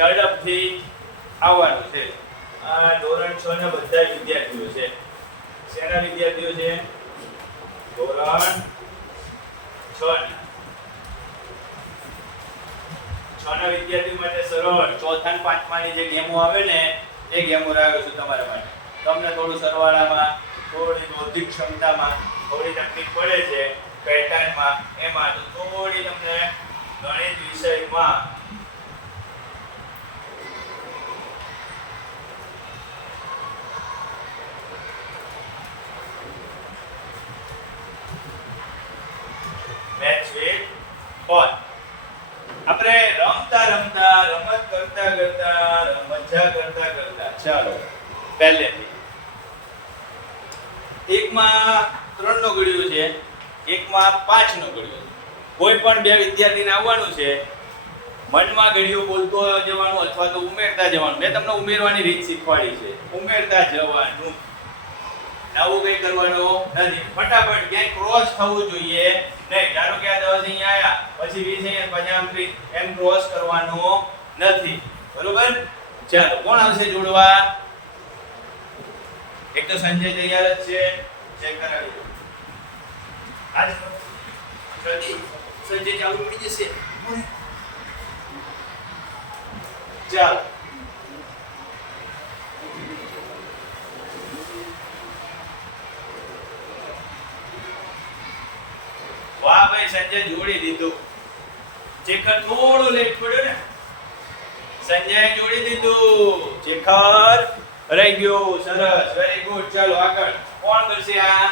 ઝડપથી આવવાનું છે. આ ધોરણ 6 ના બધા વિદ્યાર્થીઓ છે. શેના વિદ્યાર્થીઓ છે? ધોરણ 6 ના વિદ્યાર્થીઓ માટે સરળ ચોથા અને પાંચમાની જે ગેમો આવે ને એ ગેમો લાવ્યો છું તમારા માટે. તમને થોડું સરવાળામાં, થોડી બૌદ્ધિક ક્ષમતામાં થોડી તકલીફ પડે છે, પેટર્નમાં, એમાં તો થોડી તમને ગણિત વિષયમાં મેચ વિથ બોલ. આપણે રમતા રમત કરતા મજા કરતા ચાલો પહેલેથી એકમાં 3 નો ઘડિયો છે, એકમાં 5 નો ઘડિયો છે. કોઈ પણ બે વિદ્યાર્થીને આવવાનું છે, મનમાં ઘડિયો બોલતો જવાનું અથવા તો ઉમેરતા જવાનું. મેં તમને ઉમેરવાની રીત શીખવાડી છે. ઉમેરતા જવાનું, નવું કઈ કરવાનું નથી. ફટાફટ ક્યાંય ક્રોસ થવું જોઈએ નહીં. ધારો કે આ 10 અહીંયા આયા, પછી 20 અહીંયા, 50 એમ ક્રોસ કરવાનું નથી. બરોબર? ચાલો, કોણ આવશે જોડવા? એક તો સંજય તૈયાર જ છે, ચેક કરાવી દો. આજ સંજય ચાલુ પડી જશે. ચાલો, વાહ ભાઈ, સંજય જોડી દીધું. ચેકર થોડું લેટ પડ્યો ને. સંજય જોડી દીધું. ચેકર રહી ગયો. સરસ, વેરી ગુડ. ચાલો આગળ. કોણ કરશે આ?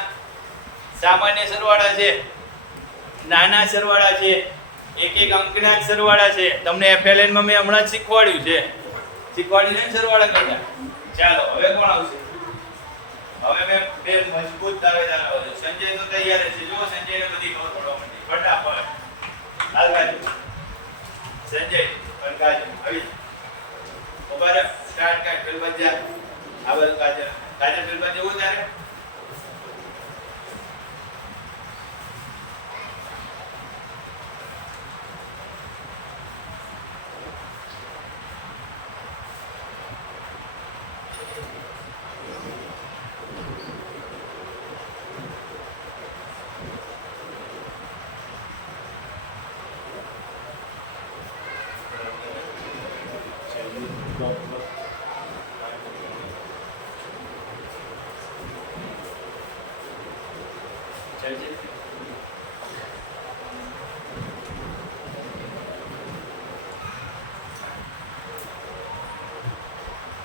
સામાન્ય સરવાળા છે, નાના સરવાળા છે, એક એક અંકના જ સરવાળા છે. તમને FLN માં મેં હમણાં જ શીખવાડ્યું છે. શીખવાડીને સરવાળા કરતા. ચાલો, હવે કોણ આવશે? હવે મેં બે મજબૂત દાવેદાર આવે. સંજય તો તૈયાર છે. જો સંજયને બધી ખબર પડવા માંડી. ફટાફટ લાલગાજી. સંજય લાલગાજી આવી ઉભા રહે. સ્ટાર્ટ કર. પેલ બજા આવલ કાજર કાજર પેલ બજા જેવું તારે.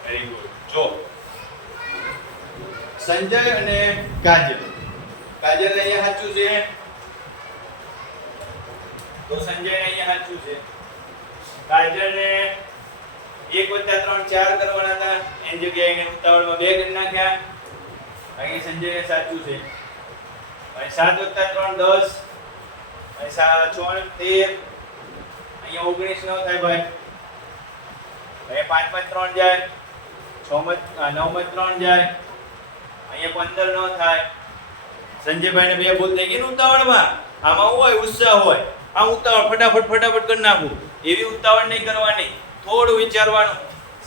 Very good. જો સંજય અને કાજલ. કાજલ અહીંયા સાચું છે, તો સંજય અહીંયા સાચું છે. કાજલને 1 + 3 4 કરવાના હતા, એની જગ્યાએ એને ઉતાવળમાં 2 કરી નાખ્યા. અહીં સંજયને સાચું છે. અહીં 7 + 3 10, અહીં 6 13, અહીંયા 19 ન થાય ભાઈ. અહીં 5 માંથી 3 જાય, 9 માંથી 3 જાય, અહીંયા 15 ન થાય. સંજયભાઈને 2 ભૂલ થઈ ગઈ ને ઉતાવળમાં. આમાં હોય ઉત્સાહ હોય, આ ઉતાવળ ફટાફટ કરી નાખું, એવી ઉતાવળ નહીં કરવાની. થોડું વિચારવાનું.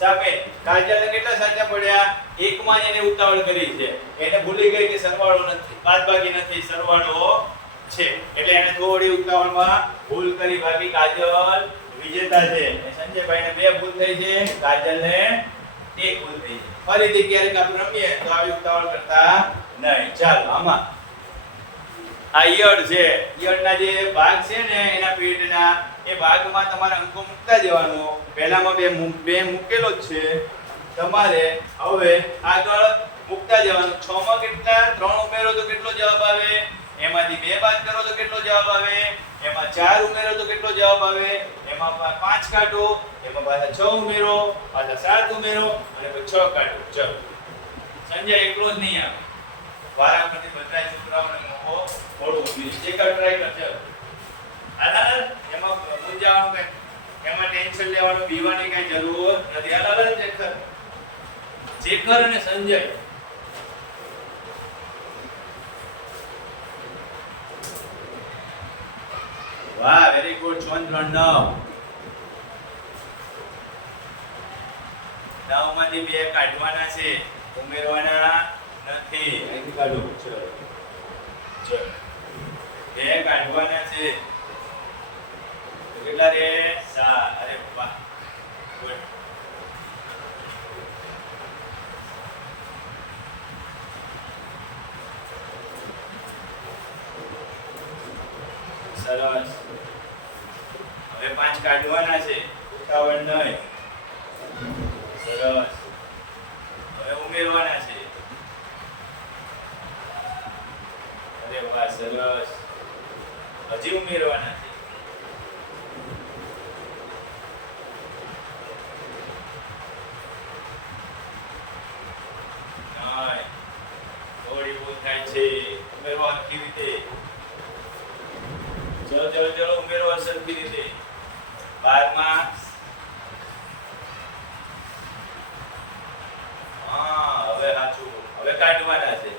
સામે કાજલને કેટલા સાચા પડ્યા? એકમાં જ એને ઉતાવળ કરી છે. એને ભૂલી ગઈ કે સરવાળો નથી, બાદબાકી નથી, સરવાળો છે. એટલે એને થોડી ઉતાવળમાં ભૂલ કરી. બાકી કાજલ વિજેતા છે. સંજયભાઈને 2 ભૂલ થઈ છે, કાજલને 1 ભૂલ થઈ છે. ફરીથી ક્યારેક આપણે રમીએ તો આવી ઉતાવળ કરતા નહીં. ચાલો, આમાં આ ઈયળ છે. ઈયળના જે ભાગ છે ને એના પેટના, એ ભાગમાં તમારે અંકો મૂકતા જવાનું. પહેલામાં બે મૂકેલો જ છે. તમારે હવે આગળ મૂકતા જવાનું. 6 માં કેટલા? 3 ઉમેરો તો કેટલો જવાબ આવે? એમાંથી 2 બાદ કરો તો કેટલો જવાબ આવે? એમાં 4 ઉમેરો તો કેટલો જવાબ આવે? એમાં 5 કાઢો, એમાં પાછા 6 ઉમેરો, પાછા 7 ઉમેરો અને પછી 6 કાઢો. ચલો, સંજય એકલો જ નહીં આવે. વારાફરતી બધા છોકરાઓને મોકો મળવો જોઈએ. ચેકર ટ્રાય કરજો. હાલ એમાં મૂંઝાવાનું કઈ, એમાં ટેન્શન લેવાનું, બીવાની કઈ જરૂર નથી. હાલ ચેકર અને સંજય. વાહ, વેરી ગુડ. 6 3 9. 9 માંથી 2 કાઢવાના છે, ઉમેરવાના નથી. અહીંથી કાઢો. ચલો ચલો 2 કાઢવાના છે. કેટલા રે? 7. અરે વાહ, ગુડ. સરસ. હવે 5 કાઢવાના છે, ઉતાવળ નહીં. સરસ. હવે ઉમેરવાના છે. અરે વાહ, સરસ. હજી ઉમેરવાના છે. થોડી ભૂલ થાય છે. ઉમેરવા કેવી રીતે? ચલો ચલો ચલો, ઉમેરવા સરખી રીતે. 12 માં હવે સાચું. હવે કાઢવાના છે.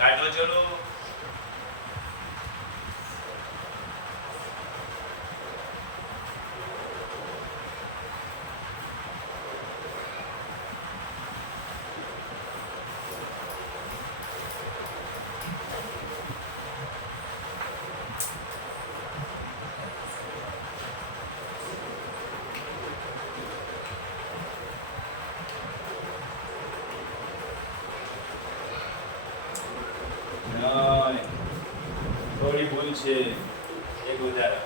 કાઢો ચલો. થોડી ભૂલ છે. એક વધારે.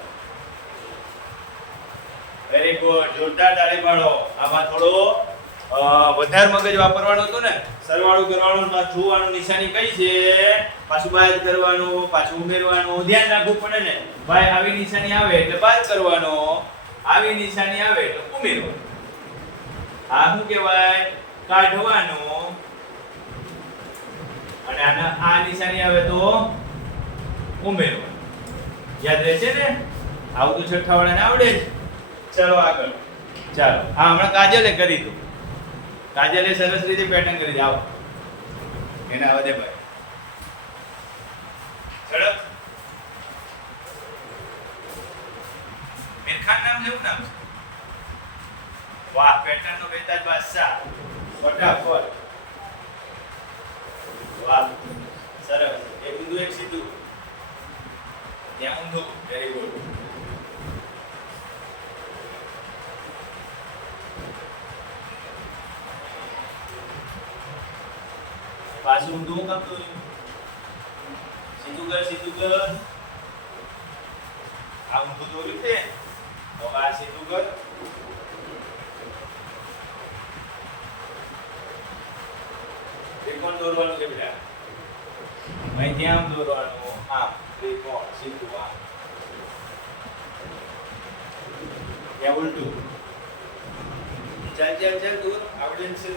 Very good. જોરદાર તાળી પાડો. આમાં થોડો વધારે મગજ વાપરવાનું હતું ને. સરવાળો કરવાનો, જોવાનું નિશાની કઈ છે, પાછું બાદ કરવાનું, પાછું ઉમેરવાનું. ધ્યાન રાખવું પડે ને. ભાઈ આવી નિશાની આવે એટલે બાદ કરવાનો, આવી નિશાની આવે એટલે ઉમેરવાનું. આ શું કહેવાય? કાઢવાનું. અને આ નિશાની આવે તો ઉમેરવાનું. યાદ રહેશે ને? આવું તો છઠ્ઠા વાળાને આવડે જ. ચલો આગળ. ચાલો, હા હમણાં કાજલે કરી દો. કાજલે સરસ રીતે પેટર્ન કરી દે. આવો એને આવા દે ભાઈ. ઝડપ. મિરખાન નામ જેવું નામ છે. વાહ, પેટર્ન નો બેતાજ બાદશાહ. ફટાફટ. વાહ, સરસ. એક ઊંધું એક સીધું. ત્યાં ઊંધું. Very good. પાછું ઊંધું કરતો સીધું કર, સીધું કર. આ ઊંધું દોર્યું છે તો આ સીધું કર. ત્રિકોણ દોરવાનું છે બેટા. અહીંથી આમ દોરવાનું. આમ ત્રિકોણ સીધું. આમ ત્યાં ઉલટું. ચાલ ચાલ ચાલ દૂર. આવડે છે.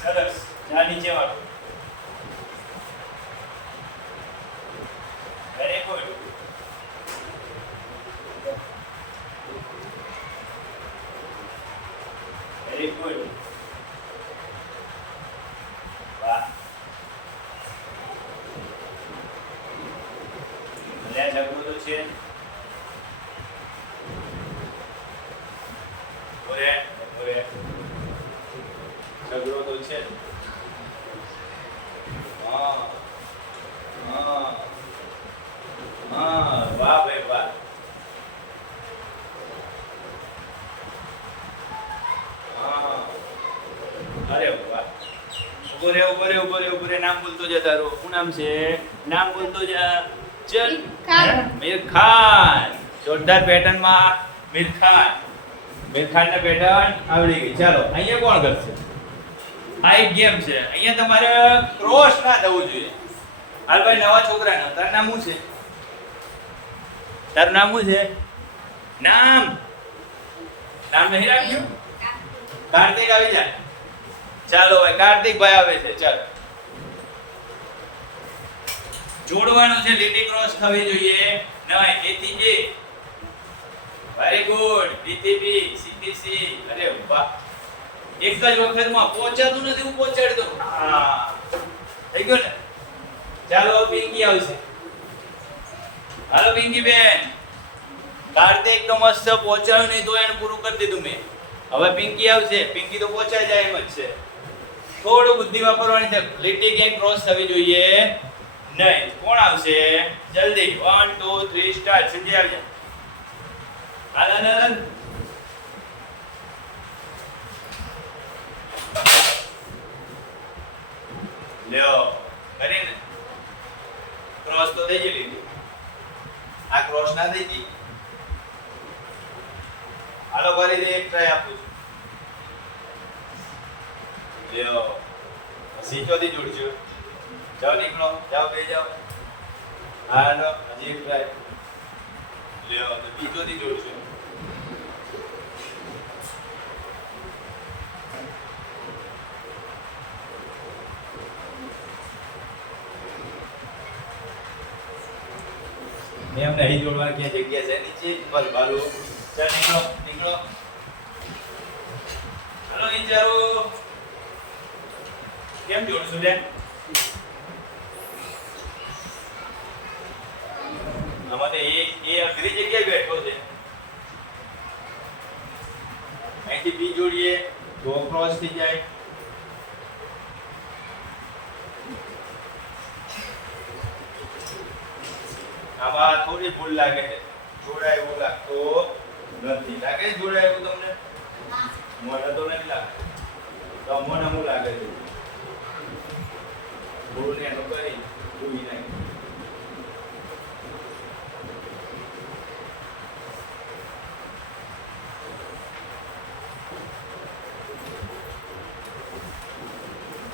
સરસ. જા નીચે વાળો. Very good. Very good. વાહ. ભલે ઝઘડો તો છે. ઓરે ઓરે. ઝઘડો તો છે. હા હા હા. વાહ ભાઈ વાહ. હા. અરે વાહ. ઉભો રે ઉભો રે ઉભો રે ઉભો રે. નામ બોલતો જા તારું. શું નામ છે? નામ બોલતો જા. ચલ. મિરખાન. જોરદાર પેટર્ન માં મિરખાન. મિરખાન ને પેટર્ન આવડી ગઈ. ચાલો, અહીંયા કોણ કરશે? આ એક ગેમ છે. અહીંયા તમારે ક્રોસ ના થવું જોઈએ. હાલ ભાઈ, નવા છોકરાનો તારું નામ શું છે? તારું નામ શું છે? નામ નહીં રાખ્યું? કાર્તિક આવી જા. ચાલો ભાઈ, કાર્તિક ભાઈ આવે છે. ચાલો, જોડવાનું છે. લીટી ક્રોસ થવી જોઈએ. નહીં, એ થી એ. Very good. બી થી બી, સી થી સી. અરે વાહ. એક જ વખતમાં પહોંચાતું નથી, હું પહોંચાડી દઉં. હા, થઈ ગયો ને? ચાલો પિંકી આવશે. હાલો પિંકી બેન. કાર્તિક તો મસ્ત પહોંચાડ્યું નહીં તો એને પૂરું કરી દીધું મેં. હવે પિંકી આવશે. પિંકી તો પહોંચાઈ જાય એમ જ છે. થોડું બુદ્ધિ વાપરવાની છે. લીટી ક્યાંય ક્રોસ થવી જોઈએ નહીં. કોણ આવશે? જલ્દી 1 2 3 સ્ટાર્ટ. સંજય આવજો. હાલ હાલ હાલ. લ્યો કરીને ક્રોસ તો થઈ ગઈ. આ ક્રોસ ના થઈ ગઈ. હાલો કરી દે, એક ટ્રાય આપું છું. લ્યો સીચોથી જોડજો. જાઓ નીકળો, જાઓ બે જાઓ. હાલો હજી એક ટ્રાય. લ્યો તો બીજોથી જોડજો. એમ નહીં જોડવાની ક્યાં જગ્યા છે નીચે બસ બાલુ. ચાલ નીકળો નીકળો. હાલો નીચારો. કેમ જોડશું બેન? અમારે એ અઘરી જગ્યાએ બેઠો છે. અહીંથી બી જોડીએ તો ક્રોસ થઈ જાય. આમાં થોડી ભૂલ લાગે છે. જોડાય એવું લાગતો નથી. લાગે જોડાય એવું તમને? મને તો નથી લાગે. તો મને શું લાગે છે? ભૂલ ને એનું કરી ભૂલી નાખી.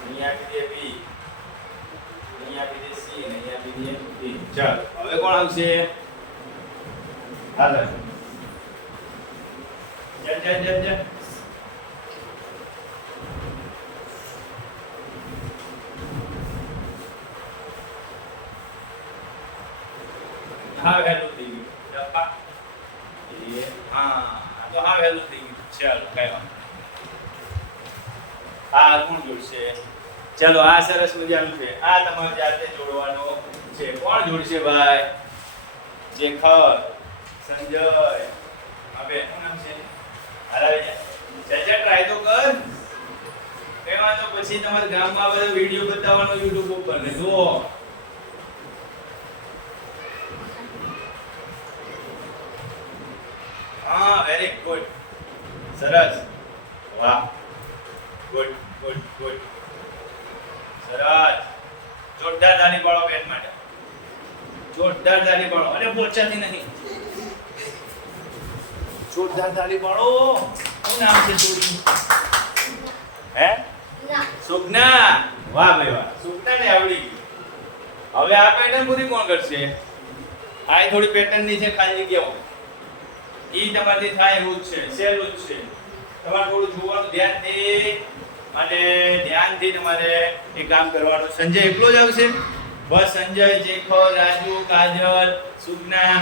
અહીંયા આપી દે બી, અહીંયા આપી દે સી, અહીંયા આપી દે ડી. ચાલો હવે કોણ આવશે? હાલો જન જન જન જન. હા હેલું થઈ ગયું. ડબ્બા એ હા તો હા હેલું થઈ ગયું. ચાલો કઈ વાંધો. આ કોણ જોડશે? ચલો આ સરસ મજાનું છે. આ તમારે જાતે જોડવાનું છે. કોણ જોડશે ભાઈ? જેખર, સંજય, હવે શું નામ છે? હરાવી જા. સંજય ટ્રાય તો કર. એમાં તો પછી તમારા ગામમાં બધો વિડિયો બતાવવાનો YouTube ઉપર ને જુઓ. હા વેરી ગુડ. સરસ. વાહ. Good good good. સરસ. જોરદાર તાળી પાડો બેન માટે. જોરદાર તાળી પાડો. અરે પહોંચાતી નહીં. જોરદાર તાળી પાડો. શું નામ છે છોકરી? હે? સુગના. વાહ ભાઈ વાહ. સુગના ને આવડી ગયું. હવે આ પેટર્ન પૂરી કોણ કરશે? આ થોડી પેટર્ન ની છે ખાલી જગ્યાઓ. ઈ તમારથી થાય એવું જ છે. સહેલું જ છે. તમારે થોડું જોવાનું ધ્યાન દે અને ધ્યાનથી તમારે એ કામ કરવાનું. સંજય એકલો જ આવશે? બસ સંજય, જેખર, રાજુ, કાજલ, સુગના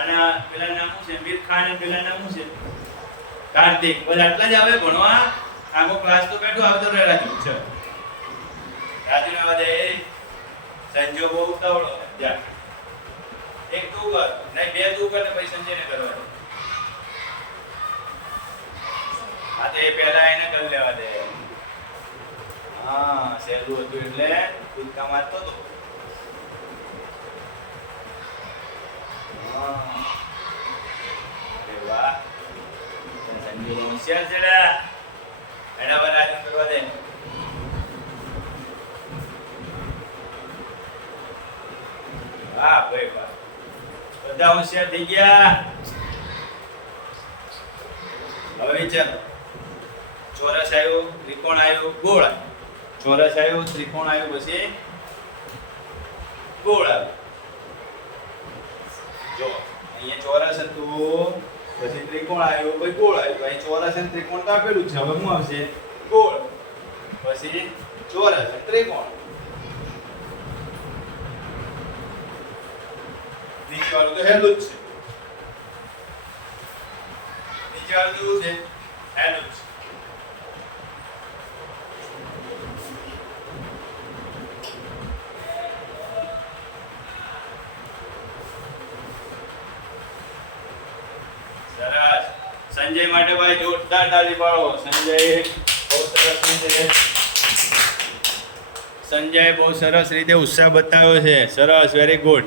અને પેલા નામ શું છે? મીર ખાન અને પેલા નામ શું છે? કાર્તિક. બધા આટલા જ આવે ભણવા? આખો ક્લાસ તો બેઠો આવતો રહે રાજુ. છે રાજુ ને વાદે સંજય બહુ ઉતાવળો. જા એક તું કર, નહીં બે તું કર ને પછી સંજયને કરવા દે. હા તો એ પહેલા એને કરી લેવા દે. હા સહેલું હતું એટલે કૂદકા મારતો હતો. અરે વાહ. સંજય હોશિયાર છે રે. એના પર રાજુ કરવા દે. વાહ ભાઈ વાહ. બધા હોશિયાર થઈ ગયા. હવે વિચાર. ચોરસ આવ્યો, ત્રિકોણ આવ્યો, ગોળ આવ્યો. ચોરસ આવ્યો, ત્રિકોણ આવ્યો, પછી ગોળ આવ્યો. જો અહીંયા ચોરસ હતું, પછી ત્રિકોણ આવ્યો, પછી ગોળ આવ્યો. અહીં ચોરસ અને ત્રિકોણ તો આપેલું જ છે. હવે શું આવશે? ગોળ, પછી ચોરસ અને ત્રિકોણ. નીચે વાળું તો હેલું જ છે. નીચે વાળું કેવું છે? હેલું જ છે. સંજય માટે ભાઈ જોરદાર તાળી પાડો. સંજય બહુ સરસ રીતે બહુ સરસ રીતે ઉત્સાહ બતાવ્યો છે. સરસ, વેરી ગુડ.